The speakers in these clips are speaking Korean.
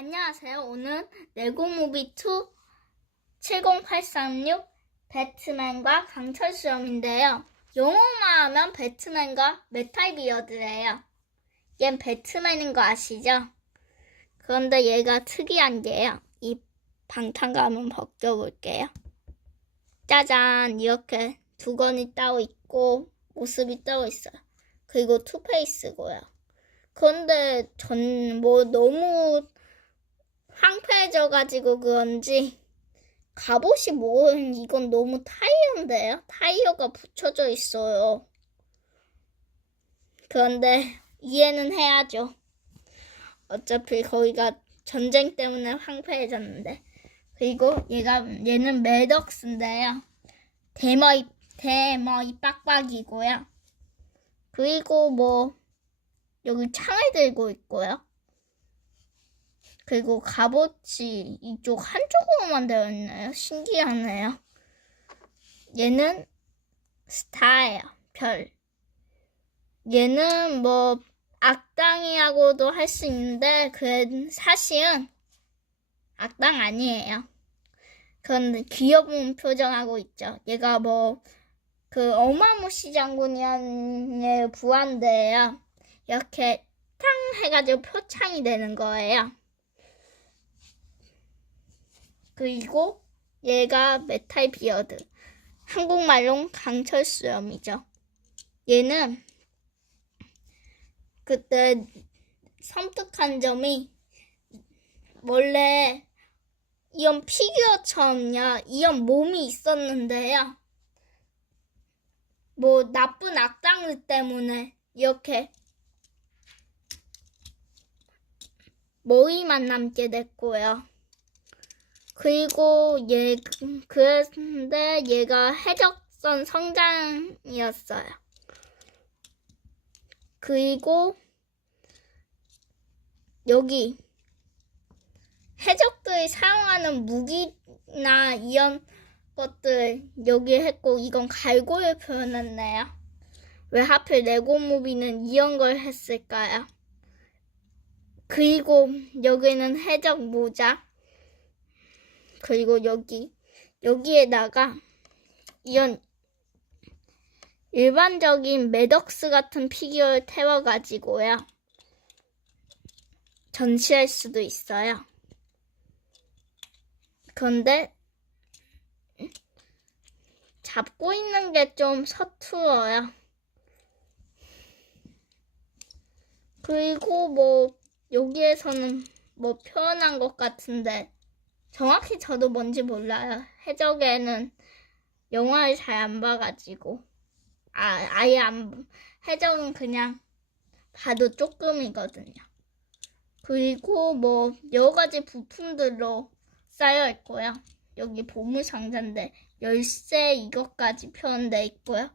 안녕하세요. 오늘 레고무비2 70836 배트맨과 강철 수염인데요. 영어만 하면 배트맨과 메탈 비어드예요. 얜 배트맨인 거 아시죠? 그런데 얘가 특이한 게요. 이 방탄감은 벗겨볼게요. 짜잔! 이렇게 두건이 따로 있고 모습이 따로 있어요. 그리고 투페이스고요. 그런데 전 뭐 너무 황폐해져가지고 그런지 갑옷이 뭐 이건 너무 타이어인데요? 타이어가 붙여져 있어요. 그런데 이해는 해야죠. 어차피 거기가 전쟁 때문에 황폐해졌는데. 그리고 얘가 얘는 매덕스인데요. 대머리 대머리 빡빡이고요. 그리고 뭐 여기 창을 들고 있고요. 그리고 갑옷이 이쪽 한쪽으로만 되어 있네요. 신기하네요. 얘는 스타예요. 별. 얘는 뭐 악당이라고도 할 수 있는데 그 사실은 악당 아니에요. 그런데 귀여운 표정하고 있죠. 얘가 뭐 그 어마무시 장군이의 부하인데요. 이렇게 탕 해가지고 표창이 되는 거예요. 그리고 얘가 메탈 비어드. 한국말로 강철 수염이죠. 얘는 그때 섬뜩한 점이 원래 이런 피규어처럼요. 이런 몸이 있었는데요. 뭐 나쁜 악당들 때문에 이렇게 머리만 남게 됐고요. 그리고 얘 그런데 얘가 해적선 성장이었어요. 그리고 여기 해적들이 사용하는 무기나 이런 것들 여기 했고 이건 갈고를 표현했네요. 왜 하필 레고 무비는 이런 걸 했을까요? 그리고 여기는 해적 모자 그리고 여기 여기에다가 이런 일반적인 매덕스 같은 피규어를 태워가지고요 전시할 수도 있어요. 그런데 잡고 있는 게 좀 서투러요. 그리고 뭐 여기에서는 뭐 표현한 것 같은데 정확히 저도 뭔지 몰라요. 해적에는 영화를 잘 안 봐가지고 아 아예 안 해적은 그냥 봐도 조금이거든요. 그리고 뭐 여러 가지 부품들로 쌓여 있고요. 여기 보물 상자인데 열쇠 이것까지 표현돼 있고요.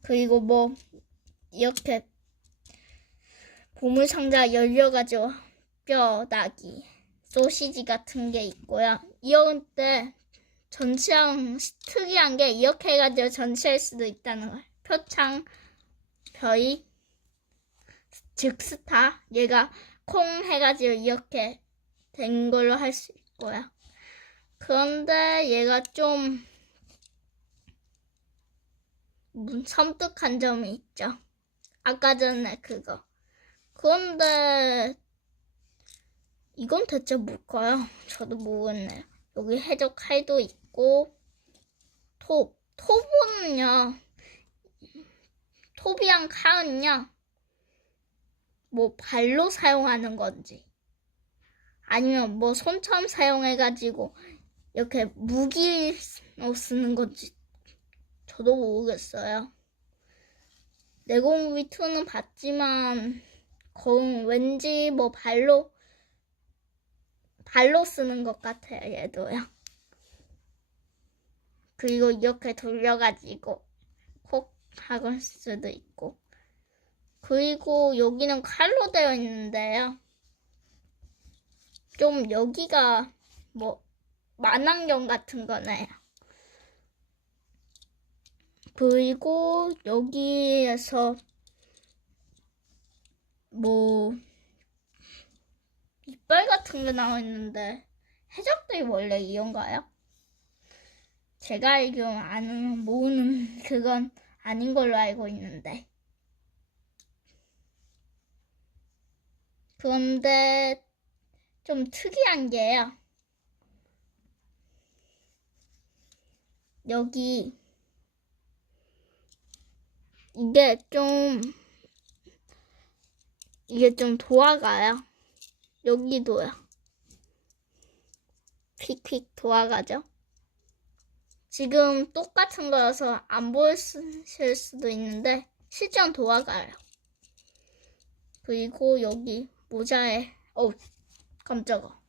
그리고 뭐 이렇게 보물 상자 열려가지고 뼈다귀, 소시지 같은 게 있고요. 이런 때 전시한 특이한 게 이렇게 해가지고 전시할 수도 있다는 거예요. 표창, 별이, 즉 스타, 얘가 콩 해가지고 이렇게 된 걸로 할 수 있고요. 그런데 얘가 좀 음, 섬뜩한 점이 있죠. 아까 전에 그거. 그런데 이건 대체 뭘까요? 저도 모르겠네요. 여기 해적 칼도 있고 톱. 톱은요. 톱이랑 칼은요. 뭐 발로 사용하는 건지 아니면 뭐 손처럼 사용해가지고 이렇게 무기로 쓰는 건지 저도 모르겠어요. 내공무비 2는 봤지만 거 왠지 뭐 발로 발로 쓰는 것 같아요 얘도요. 그리고 이렇게 돌려가지고 콕 하고 수도 있고 그리고 여기는 칼로 되어 있는데요. 좀 여기가 뭐 만환경 같은 거네요. 그리고 여기에서 뭐 이빨 같은 게 나와 있는데 해적들이 원래 이런가요? 제가 알기로는 아는 모으는 그건 아닌 걸로 알고 있는데. 그런데 좀 특이한 게요. 여기 이게 좀 이게 좀 돌아가요. 여기도요. 휙휙 돌아가죠. 지금 똑같은 거여서 안 보이실 수도 있는데 실전 돌아가요. 그리고 여기 모자에 어 깜짝아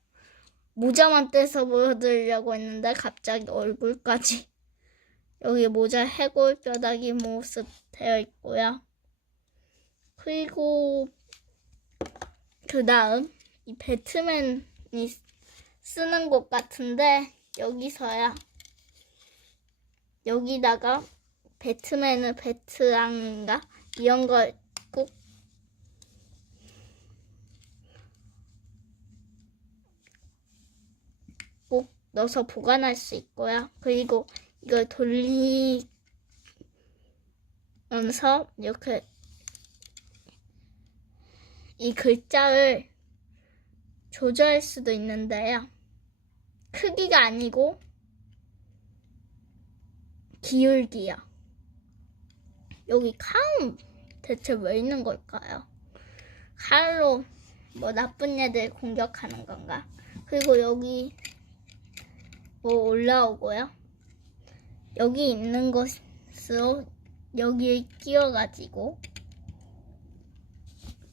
모자만 떼서 보여드리려고 했는데 갑자기 얼굴까지 여기 모자 해골 뼈다귀 모습 되어 있고요. 그리고 그 다음 이 배트맨이 쓰는 곳 같은데 여기서야 여기다가 배트맨을 배트랑인가 이런 걸 꼭 꼭 넣어서 보관할 수 있고요. 그리고 이걸 돌리면서 이렇게 이 글자를 조절할 수도 있는데요. 크기가 아니고 기울기요. 여기 칼은 대체 왜 있는 걸까요? 칼로 뭐 나쁜 애들 공격하는 건가? 그리고 여기 뭐 올라오고요. 여기 있는 것으로 여기에 끼워가지고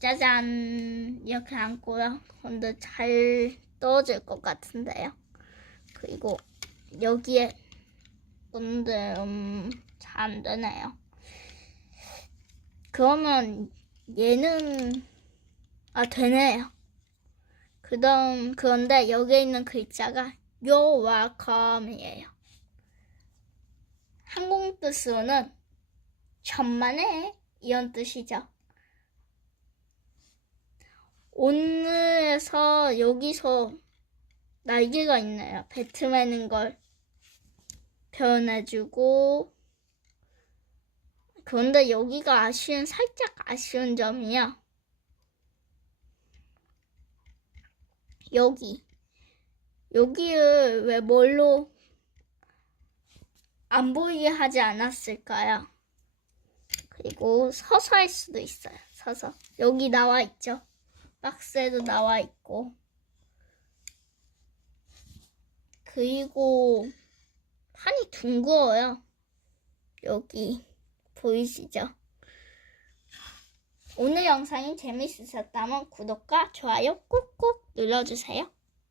짜잔 이렇게 앉고요. 근데 잘 떨어질 것 같은데요. 그리고 여기에 근데 음, 잘 안 되네요. 그러면 얘는 아 되네요. 그 다음 그런데 여기에 있는 글자가 You're welcome이에요. 한국 뜻으로는 천만에 이런 뜻이죠. 오늘에서 여기서 날개가 있네요. 배트맨인 걸 표현해주고 그런데 여기가 아쉬운 살짝 아쉬운 점이요. 여기 여기를 왜 뭘로 안 보이게 하지 않았을까요? 그리고 서서 할 수도 있어요. 서서 여기 나와 있죠. 박스에도 나와 있고 그리고 판이 둥그어요. 여기 보이시죠? 오늘 영상이 재밌으셨다면 구독과 좋아요 꾹꾹 눌러주세요.